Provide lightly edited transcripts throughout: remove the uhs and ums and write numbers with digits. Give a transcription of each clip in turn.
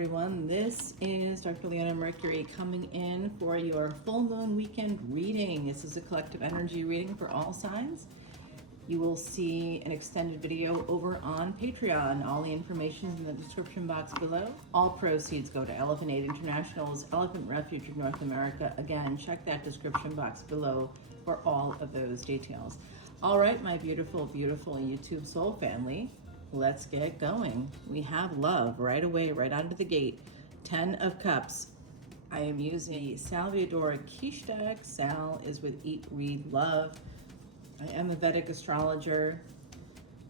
everyone. This is Dr. Leona Mercury coming in for your full moon weekend reading. This is a collective energy reading for all signs. You will see an extended video over on Patreon. All the information is in the description box below. All proceeds go to Elephant Aid International's Elephant Refuge of North America. Again, check that description box below for all of those details. All right, my beautiful, beautiful YouTube soul family. Let's get going. We have love right away, right out of the gate. 10 of Cups. I am using the Salvador Quiche deck. Sal is with Eat, Read, Love. I am a Vedic astrologer,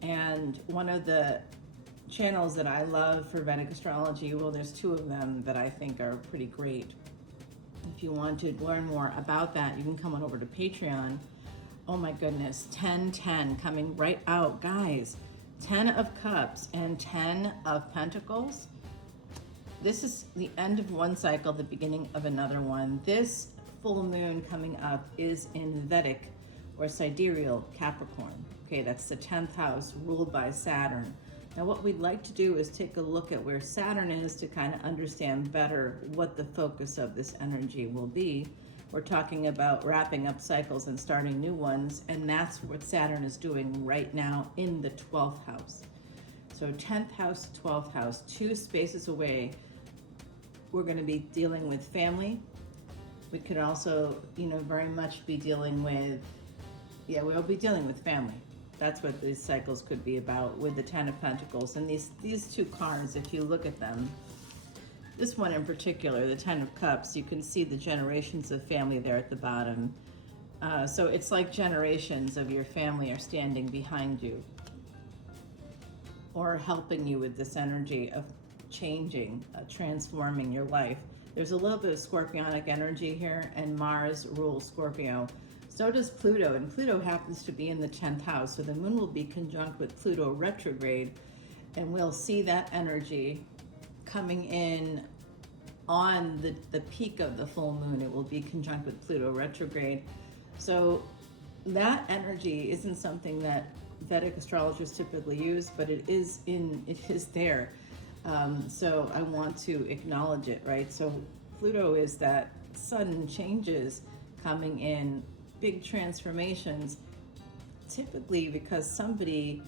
and one of the channels that I love for Vedic astrology, well, there's two of them that I think are pretty great. If you want to learn more about that, you can come on over to Patreon. Oh my goodness, 10-10 coming right out, guys. 10 of Cups and 10 of Pentacles. This is the end of one cycle, the beginning of another one. This full moon coming up is in Vedic or sidereal Capricorn. Okay, that's the 10th house ruled by Saturn. Now what we'd like to do is take a look at where Saturn is to kind of understand better what the focus of this energy will be. We're talking about wrapping up cycles and starting new ones, and that's what Saturn is doing right now in the 12th house. So 10th house, 12th house, two spaces away. We're going to be dealing with family. We could also, very much be dealing with, we'll be dealing with family. That's what these cycles could be about with the 10 of Pentacles. And these two cards, if you look at them, this one in particular, the 10 of Cups, you can see the generations of family there at the bottom. So it's like generations of your family are standing behind you or helping you with this energy of changing, transforming your life. There's a little bit of Scorpionic energy here, and Mars rules Scorpio. So does Pluto, and Pluto happens to be in the 10th house. So the moon will be conjunct with Pluto retrograde, and we'll see that energy coming in on the peak of the full moon. It will be conjunct with Pluto retrograde. So that energy isn't something that Vedic astrologers typically use, but it is there. So I want to acknowledge it, right? So Pluto is that sudden changes coming in, big transformations, typically because somebody,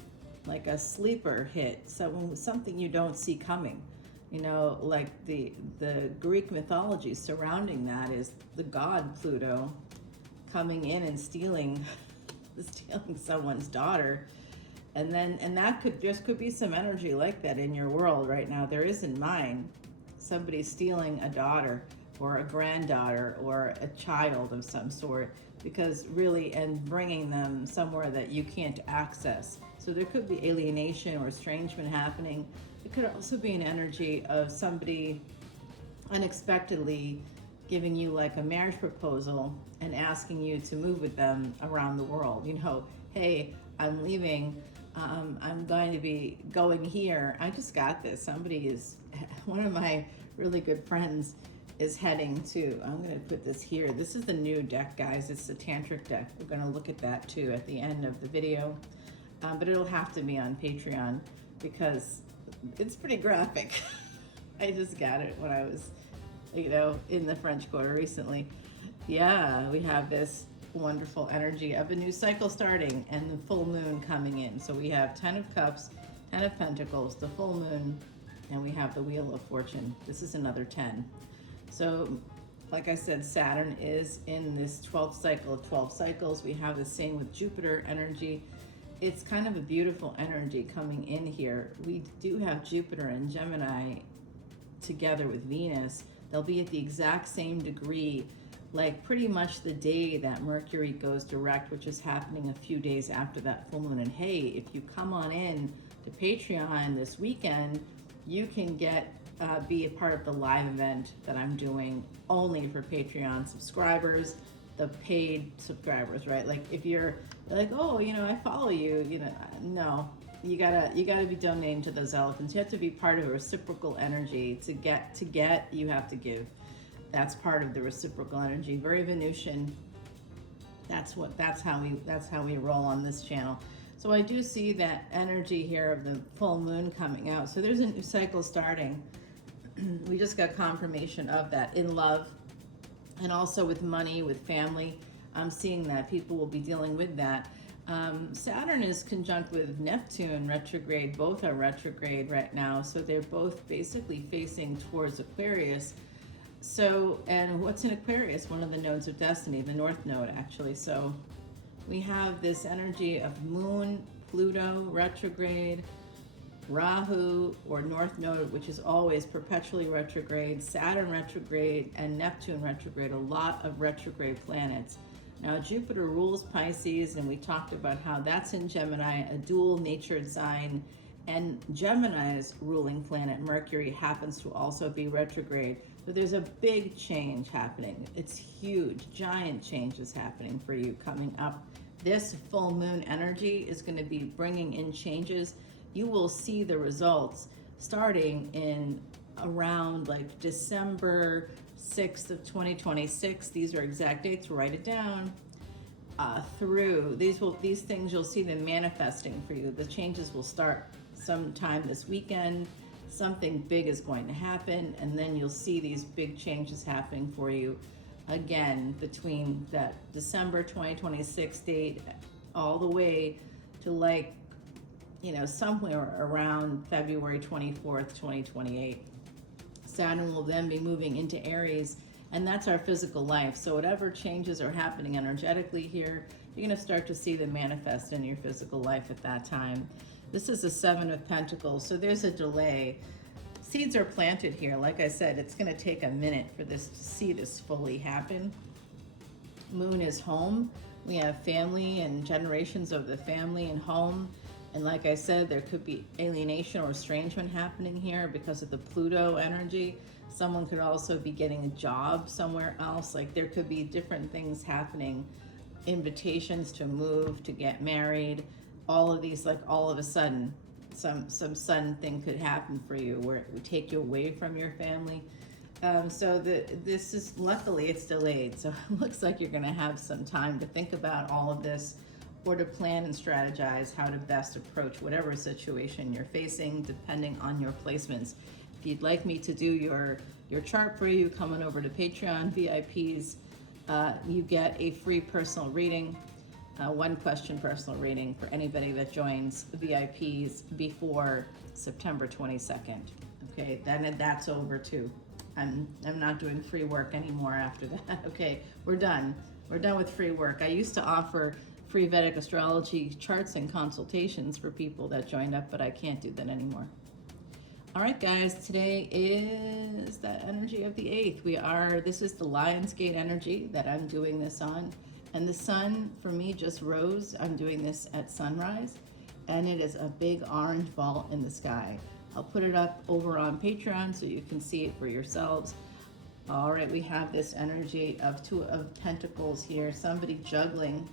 like a sleeper hit, something you don't see coming. Like the Greek mythology surrounding that is the god Pluto coming in and stealing someone's daughter. And that could be some energy like that in your world right now. There is in mine. Somebody stealing a daughter or a granddaughter or a child of some sort, because really, and bringing them somewhere that you can't access. So there could be alienation or estrangement happening. It could also be an energy of somebody unexpectedly giving you like a marriage proposal and asking you to move with them around the world. Hey, I'm leaving. I'm going to be going here. I just got this. One of my really good friends is heading to, I'm going to put this here. This is the new deck, guys. It's the Tantric deck. We're going to look at that too at the end of the video. But it'll have to be on Patreon because it's pretty graphic. I just got it when I was, in the French Quarter recently. Yeah, we have this wonderful energy of a new cycle starting and the full moon coming in. So we have 10 of Cups, 10 of Pentacles, the full moon, and we have the Wheel of Fortune. This is another 10. So, like I said, Saturn is in this 12th cycle of 12 cycles. We have the same with Jupiter energy. It's kind of a beautiful energy coming in here. We do have Jupiter and Gemini together with Venus. They'll be at the exact same degree, like pretty much the day that Mercury goes direct, which is happening a few days after that full moon. And hey, if you come on in to Patreon this weekend, you can be a part of the live event that I'm doing only for Patreon subscribers, the paid subscribers, right? Like if you're like, oh, I follow you, no, you gotta be donating to those elephants. You have to be part of a reciprocal energy. To get, you have to give. That's part of the reciprocal energy. Very Venusian. That's how we roll on this channel. So I do see that energy here of the full moon coming out. So there's a new cycle starting. We just got confirmation of that in love and also with money, with family. I'm seeing that people will be dealing with that. Saturn is conjunct with Neptune retrograde. Both are retrograde right now, so they're both basically facing towards Aquarius. So, and what's in Aquarius? One of the nodes of destiny, the North Node, actually. So we have this energy of Moon, Pluto retrograde, Rahu or North Node, which is always perpetually retrograde, Saturn retrograde, and Neptune retrograde, a lot of retrograde planets. Now, Jupiter rules Pisces, and we talked about how that's in Gemini, a dual-natured sign, and Gemini's ruling planet, Mercury, happens to also be retrograde. So there's a big change happening. It's huge, giant changes happening for you coming up. This full moon energy is going to be bringing in changes. You will see the results starting in around like December 6th of 2026. These are exact dates. Write it down. Through these things, you'll see them manifesting for you. The changes will start sometime this weekend. Something big is going to happen, and then you'll see these big changes happening for you again between that December 2026 date all the way to like, you know, somewhere around February 24th, 2028. Saturn will then be moving into Aries, and that's our physical life. So whatever changes are happening energetically here, you're going to start to see them manifest in your physical life at that time. This is the Seven of Pentacles, so there's a delay. Seeds are planted here. Like I said, it's going to take a minute for this to see this fully happen. Moon is home. We have family and generations of the family and home. And like I said, there could be alienation or estrangement happening here because of the Pluto energy. Someone could also be getting a job somewhere else. Like there could be different things happening. Invitations to move, to get married. All of these, like all of a sudden, some sudden thing could happen for you where it would take you away from your family. This is, luckily it's delayed. So it looks like you're gonna have some time to think about all of this or to plan and strategize how to best approach whatever situation you're facing depending on your placements. If you'd like me to do your chart for you, come on over to Patreon. VIPs, you get a free personal reading, one question personal reading for anybody that joins VIPs before September 22nd. Okay, then that's over too. I'm not doing free work anymore after that. Okay, we're done. We're done with free work. I used to offer free Vedic astrology charts and consultations for people that joined up, but I can't do that anymore. All right, guys, today is that energy of the 8th. This is the Lionsgate energy that I'm doing this on. And the sun, for me, just rose. I'm doing this at sunrise. And it is a big orange ball in the sky. I'll put it up over on Patreon so you can see it for yourselves. All right, we have this energy of Two of Pentacles here. Somebody juggling.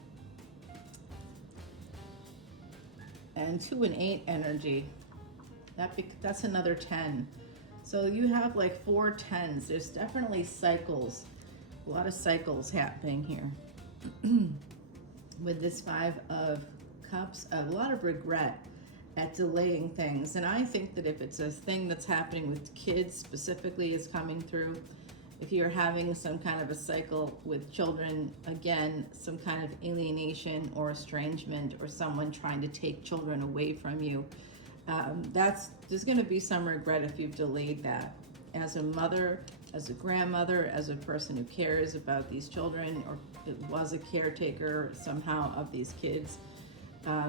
And 2 and 8 energy. That's another 10. So you have like 4 10s. There's definitely cycles. A lot of cycles happening here. With this 5 of Cups, a lot of regret at delaying things. And I think that if it's a thing that's happening with kids specifically is coming through, if you're having some kind of a cycle with children, again, some kind of alienation or estrangement or someone trying to take children away from you, there's going to be some regret if you've delayed that. As a mother, as a grandmother, as a person who cares about these children or was a caretaker somehow of these kids,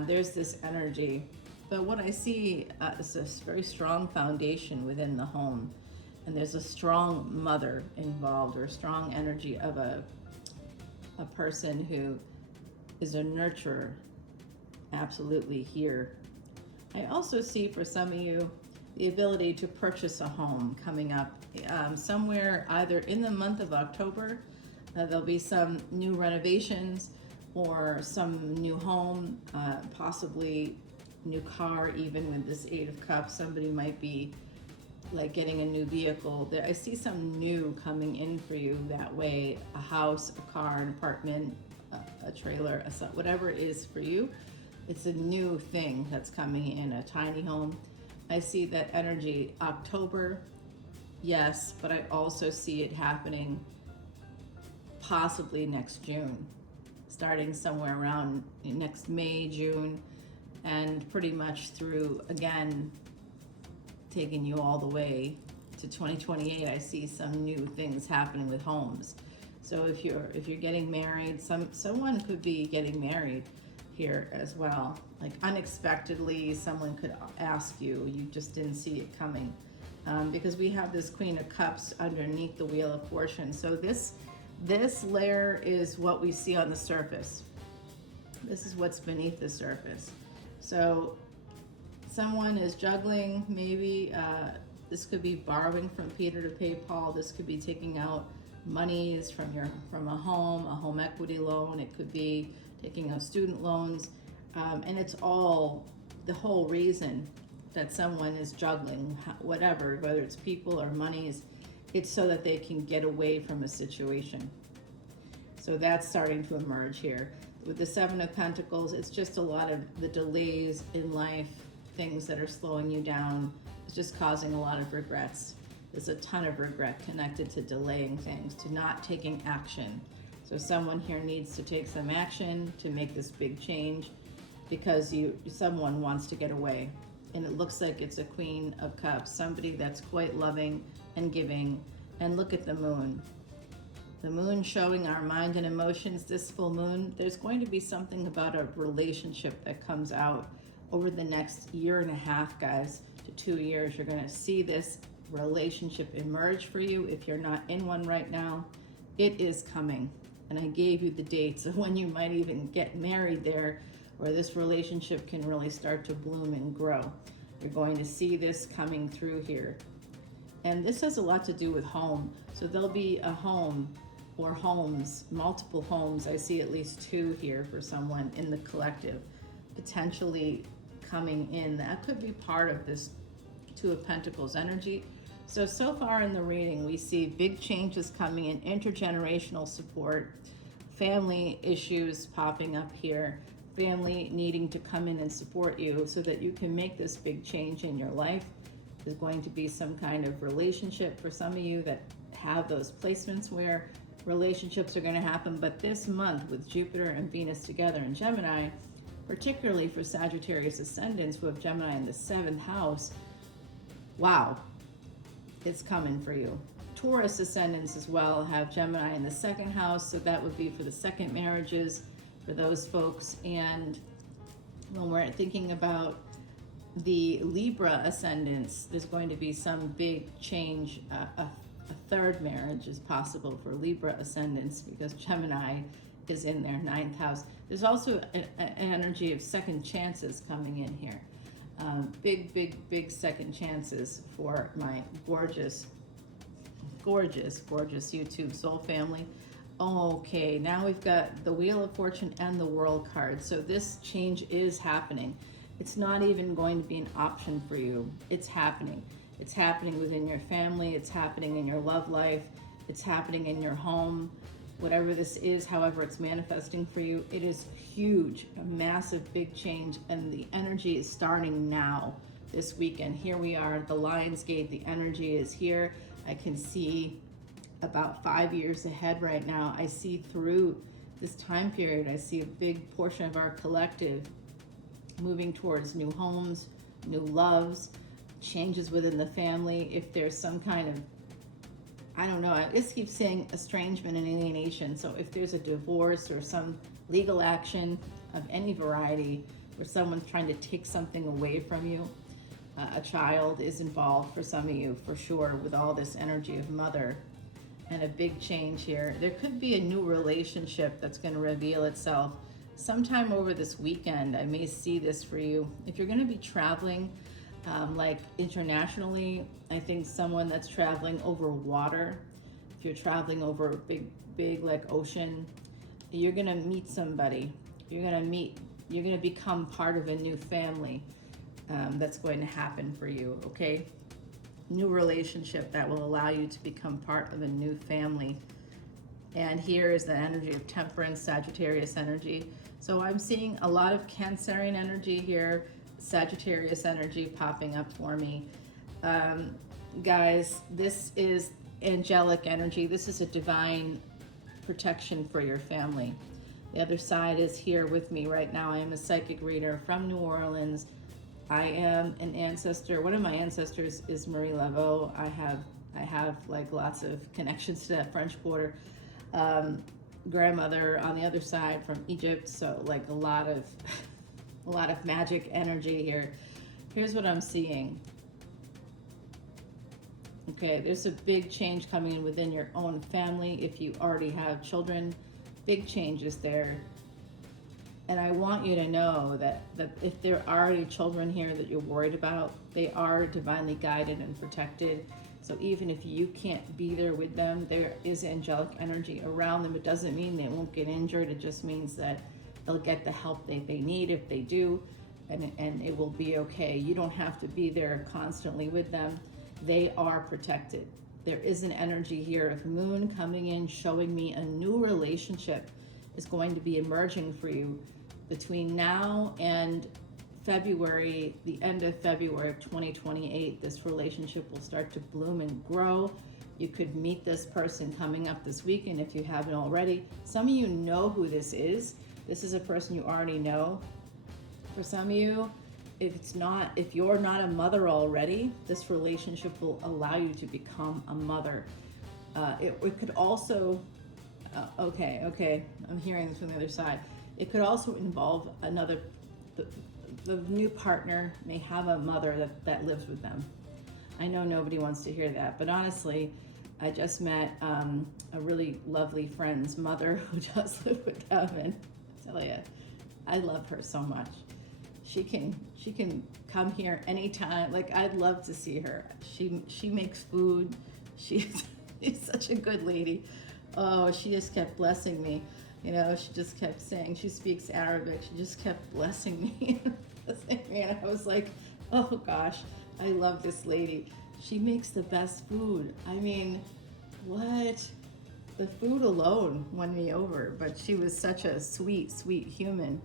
there's this energy. But what I see is this very strong foundation within the home. And there's a strong mother involved or a strong energy of a person who is a nurturer, absolutely here. I also see for some of you the ability to purchase a home coming up somewhere either in the month of October. There'll be some new renovations or some new home, possibly new car. Even with this 8 of Cups, somebody might be like getting a new vehicle. I see some new coming in for you that way, a house, a car, an apartment, a trailer, whatever it is for you. It's a new thing that's coming in, a tiny home. I see that energy October yes, but I also see it happening possibly next June, starting somewhere around next May, June, and pretty much through, again, taking you all the way to 2028. I see some new things happening with homes. So if you're getting married, someone could be getting married here as well. Like unexpectedly, someone could ask you, you just didn't see it coming. Because we have this Queen of Cups underneath the Wheel of Fortune. So this layer is what we see on the surface. This is what's beneath the surface. So someone is juggling, maybe this could be borrowing from Peter to pay Paul. This could be taking out monies from a home equity loan. It could be taking out student loans, and it's all the whole reason that someone is juggling whatever, whether it's people or monies. It's so that they can get away from a situation. So that's starting to emerge here. With the Seven of Pentacles, it's just a lot of the delays in life, things that are slowing you down. It's just causing a lot of regrets. There's a ton of regret connected to delaying things, to not taking action. So someone here needs to take some action to make this big change because someone wants to get away. And it looks like it's a Queen of Cups, somebody that's quite loving and giving. And look at the moon. The moon showing our mind and emotions, this full moon. There's going to be something about a relationship that comes out over the next year and a half, guys, to 2 years. You're going to see this relationship emerge for you. If you're not in one right now, it is coming. And I gave you the dates of when you might even get married there, where this relationship can really start to bloom and grow. You're going to see this coming through here. And this has a lot to do with home. So there'll be a home or homes, multiple homes. I see at least 2 here for someone in the collective, potentially coming in. That could be part of this Two of Pentacles energy. So far in the reading, we see big changes coming in, intergenerational support, family issues popping up here, family needing to come in and support you so that you can make this big change in your life. There's going to be some kind of relationship for some of you that have those placements where relationships are going to happen. But this month with Jupiter and Venus together in Gemini, particularly for Sagittarius ascendants who have Gemini in the 7th house, wow, it's coming for you. Taurus ascendants as well have Gemini in the 2nd house, so that would be for the second marriages for those folks. And when we're thinking about the Libra ascendants, there's going to be some big change. A 3rd marriage is possible for Libra ascendants because Gemini is in their 9th house. There's also an energy of second chances coming in here. Big second chances for my gorgeous YouTube soul family. Okay, now we've got the Wheel of Fortune and the World card. So this change is happening. It's not even going to be an option for you. It's happening. It's happening within your family. It's happening in your love life. It's happening in your home. Whatever this is, however it's manifesting for you, it is huge, a massive, big change, and the energy is starting now, this weekend. Here we are at the Lion's Gate. The energy is here. I can see about 5 years ahead right now. I see through this time period. I see a big portion of our collective moving towards new homes, new loves, changes within the family. If there's some kind of, I don't know, I just keep saying estrangement and alienation. So if there's a divorce or some legal action of any variety where someone's trying to take something away from you, a child is involved for some of you, for sure, with all this energy of mother and a big change here. There could be a new relationship that's going to reveal itself sometime over this weekend. I may see this for you. If you're going to be traveling, like internationally, I think someone that's traveling over water, if you're traveling over a big like ocean, you're going to meet somebody. You're going to become part of a new family that's going to happen for you, okay? New relationship that will allow you to become part of a new family. And here is the energy of Temperance, Sagittarius energy. So I'm seeing a lot of Cancerian energy here, Sagittarius energy popping up for me. guys, this is angelic energy. This is a divine protection for your family. The other side is here with me right now. I am a psychic reader from New Orleans. I am an ancestor. One of my ancestors is Marie Laveau. I have like lots of connections to that French Quarter. Grandmother on the other side from Egypt. So like a lot of magic energy here. Here's what I'm seeing. Okay, there's a big change coming in within your own family. If you already have children, big changes there. And I want you to know that if there are already children here that you're worried about, they are divinely guided and protected. So even if you can't be there with them, there is angelic energy around them. It doesn't mean they won't get injured. It just means that they'll get the help they need if they do, and it will be okay. You don't have to be there constantly with them. They are protected. There is an energy here of moon coming in, showing me a new relationship is going to be emerging for you between now and February, the end of February of 2028. This relationship will start to bloom and grow. You could meet this person coming up this weekend if you haven't already. Some of you know who this is. This is a person you already know. For some of you, if you're not a mother already, this relationship will allow you to become a mother. It could also, okay, I'm hearing this from the other side. It could also involve the new partner may have a mother that lives with them. I know nobody wants to hear that, but honestly, I just met a really lovely friend's mother who does live with them, and I tell you, I love her so much. She can come here anytime. Like, I'd love to see her. She makes food. She's such a good lady. Oh, she just kept blessing me. You know, she just kept saying, she speaks Arabic. She just kept blessing me. And I was like, oh gosh, I love this lady. She makes the best food. I mean, what? The food alone won me over, but she was such a sweet, sweet human.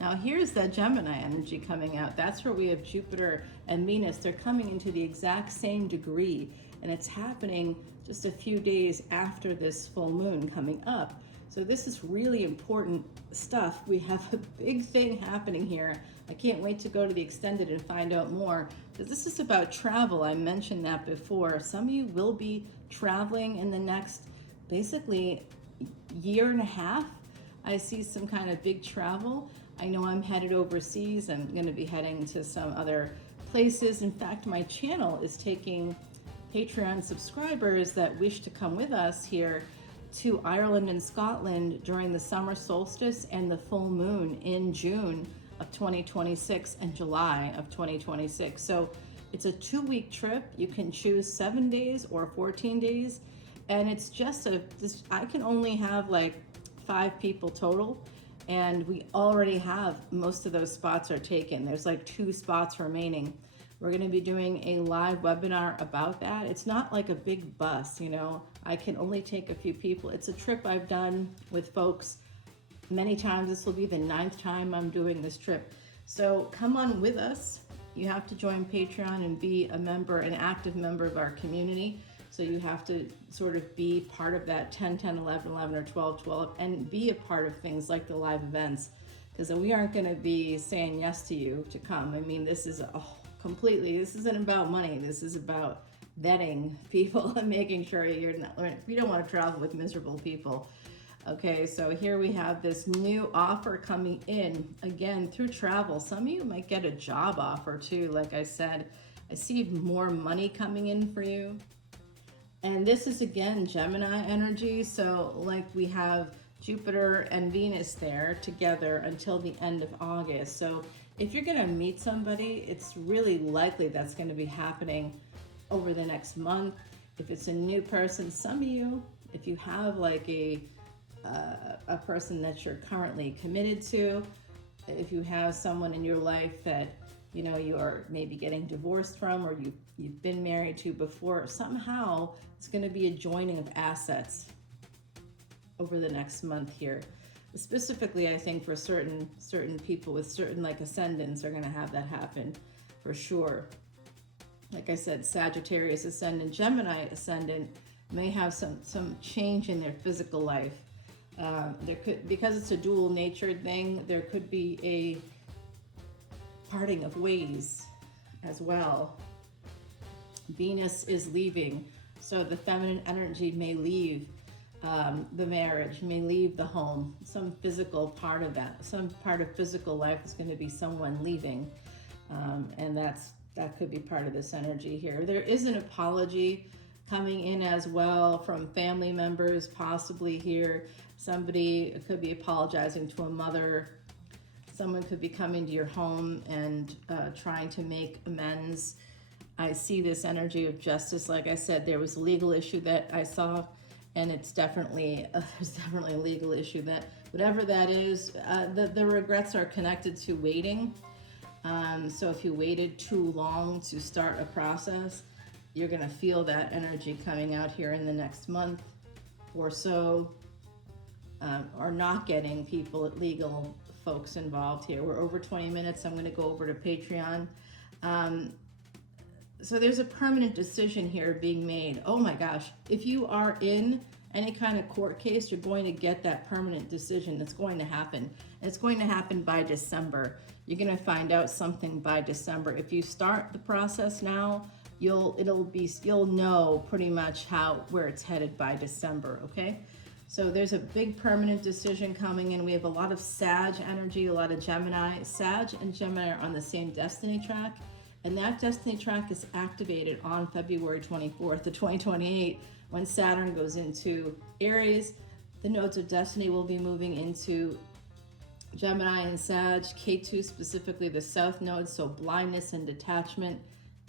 Now here's that Gemini energy coming out. That's where we have Jupiter and Venus. They're coming into the exact same degree, and it's happening just a few days after this full moon coming up. So this is really important stuff. We have a big thing happening here. I can't wait to go to the extended and find out more, because this is about travel. I mentioned that before. Some of you will be traveling in the next, basically, year and a half. I see some kind of big travel. I know I'm headed overseas. I'm going to be heading to some other places. In fact, my channel is taking Patreon subscribers that wish to come with us here to Ireland and Scotland during the summer solstice and the full moon in June of 2026 and July of 2026. So it's a 2-week trip. You can choose 7 days or 14 days. And it's just I can only have like 5 people total. And we already have, most of those spots are taken. There's like 2 spots remaining. We're going to be doing a live webinar about that. It's not like a big bus, you know. I can only take a few people. It's a trip I've done with folks many times. This will be the 9th time I'm doing this trip. So come on with us. You have to join Patreon and be a member, an active member of our community. So you have to sort of be part of that 10, 10, 11, 11, or 12, 12, and be a part of things like the live events. Because we aren't going to be saying yes to you to come. I mean, this is this isn't about money. This is about vetting people and making sure you don't want to travel with miserable people. Okay, so here we have this new offer coming in, again, through travel. Some of you might get a job offer too. Like I said, I see more money coming in for you. And this is, again, Gemini energy. So like we have Jupiter and Venus there together until the end of August. So if you're going to meet somebody, it's really likely that's going to be happening over the next month. If it's a new person, some of you, if you have like a person that you're currently committed to, if you have someone in your life that, you know, you are maybe getting divorced from, or you've been married to before, somehow it's going to be a joining of assets over the next month here. Specifically, I think for certain people with certain like ascendants are going to have that happen for sure. like I said, Sagittarius Ascendant, Gemini Ascendant may have some change in their physical life. There could, because it's a dual natured thing, there could be a parting of ways as well. Venus is leaving, so the feminine energy may leave the marriage, may leave the home. Some physical part of that, some part of physical life is going to be someone leaving, and that could be part of this energy here. There is an apology coming in as well from family members, possibly here. Somebody could be apologizing to a mother. Someone could be coming to your home and trying to make amends. I see this energy of justice. Like I said, there was a legal issue that I saw, and it's definitely, there's definitely a legal issue that, whatever that is, the regrets are connected to waiting. So if you waited too long to start a process, you're gonna feel that energy coming out here in the next month or so, or not getting legal folks involved here. We're over 20 minutes. I'm gonna go over to Patreon. So there's a permanent decision here being made. Oh my gosh, if you are in any kind of court case, you're going to get that permanent decision. That's going to happen. It's going to happen by December. You're going to find out something by December. If you start the process now, you'll know pretty much where it's headed by December, okay? So there's a big permanent decision coming in. We have a lot of Sag energy, a lot of Gemini. Sag and Gemini are on the same destiny track, and that destiny track is activated on February 24th of 2028 when Saturn goes into Aries. The nodes of destiny will be moving into Gemini and Sag, K2 specifically the south node, so blindness and detachment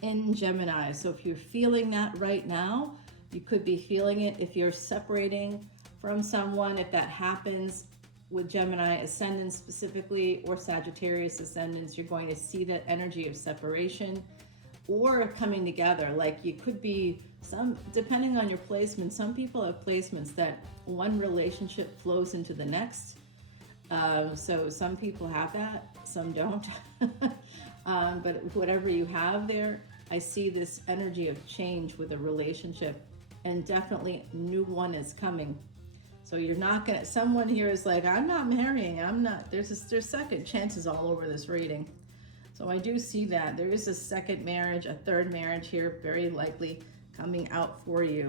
in Gemini. So if you're feeling that right now, you could be feeling it if you're separating from someone. If that happens with Gemini Ascendant specifically, or Sagittarius Ascendants, you're going to see that energy of separation or coming together. Like you could be depending on your placement, some people have placements that one relationship flows into the next. So some people have that, some don't. But whatever you have there, I see this energy of change with a relationship, and definitely new one is coming. So you're not gonna, someone here is like, I'm not marrying, there's second chances all over this reading. So I do see that. There is a second marriage, a third marriage here, very likely coming out for you.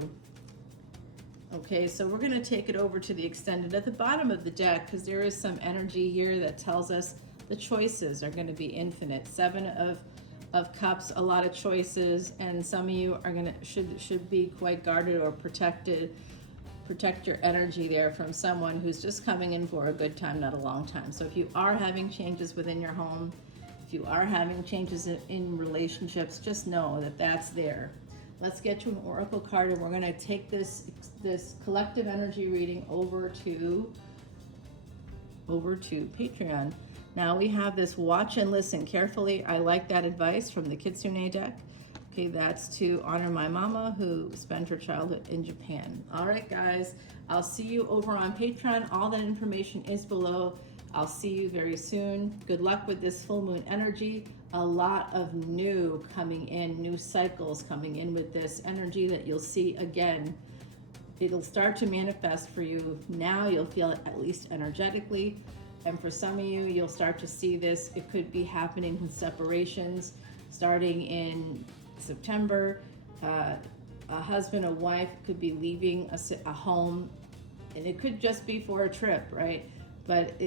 Okay, so we're gonna take it over to the extended at the bottom of the deck, because there is some energy here that tells us the choices are gonna be infinite. Seven of Cups, a lot of choices, and some of you are should be quite guarded or protected. Protect your energy there from someone who's just coming in for a good time, not a long time. So if you are having changes within your home, if you are having changes in relationships, just know that that's there. Let's get to an oracle card, and we're going to take this collective energy reading over to Patreon. Now we have this watch and listen carefully. I like that advice from the Kitsune deck. Okay, that's to honor my mama who spent her childhood in Japan. All right, guys, I'll see you over on Patreon. All that information is below. I'll see you very soon. Good luck with this full moon energy. A lot of new coming in, new cycles coming in with this energy that you'll see again. It'll start to manifest for you. Now you'll feel it at least energetically. And for some of you, you'll start to see this. It could be happening with separations starting in September. A husband, a wife could be leaving a home, and it could just be for a trip, right? But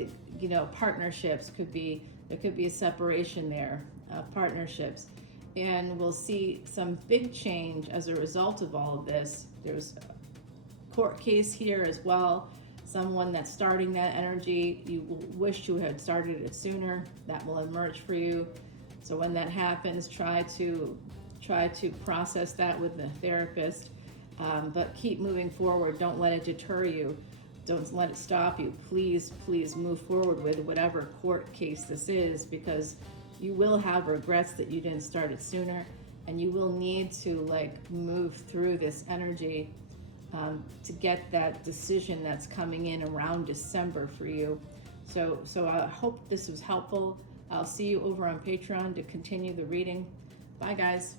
partnerships there could be a separation there, partnerships, and we'll see some big change as a result of all of this. There's a court case here as well. Someone that's starting that energy, you wish you had started it sooner. That will emerge for you. So when that happens, try to process that with the therapist, but keep moving forward. Don't let it deter you. Don't let it stop you. Please move forward with whatever court case this is, because you will have regrets that you didn't start it sooner, and you will need to move through this energy to get that decision that's coming in around December for you. So I hope this was helpful. I'll see you over on Patreon to continue the reading. Bye, guys.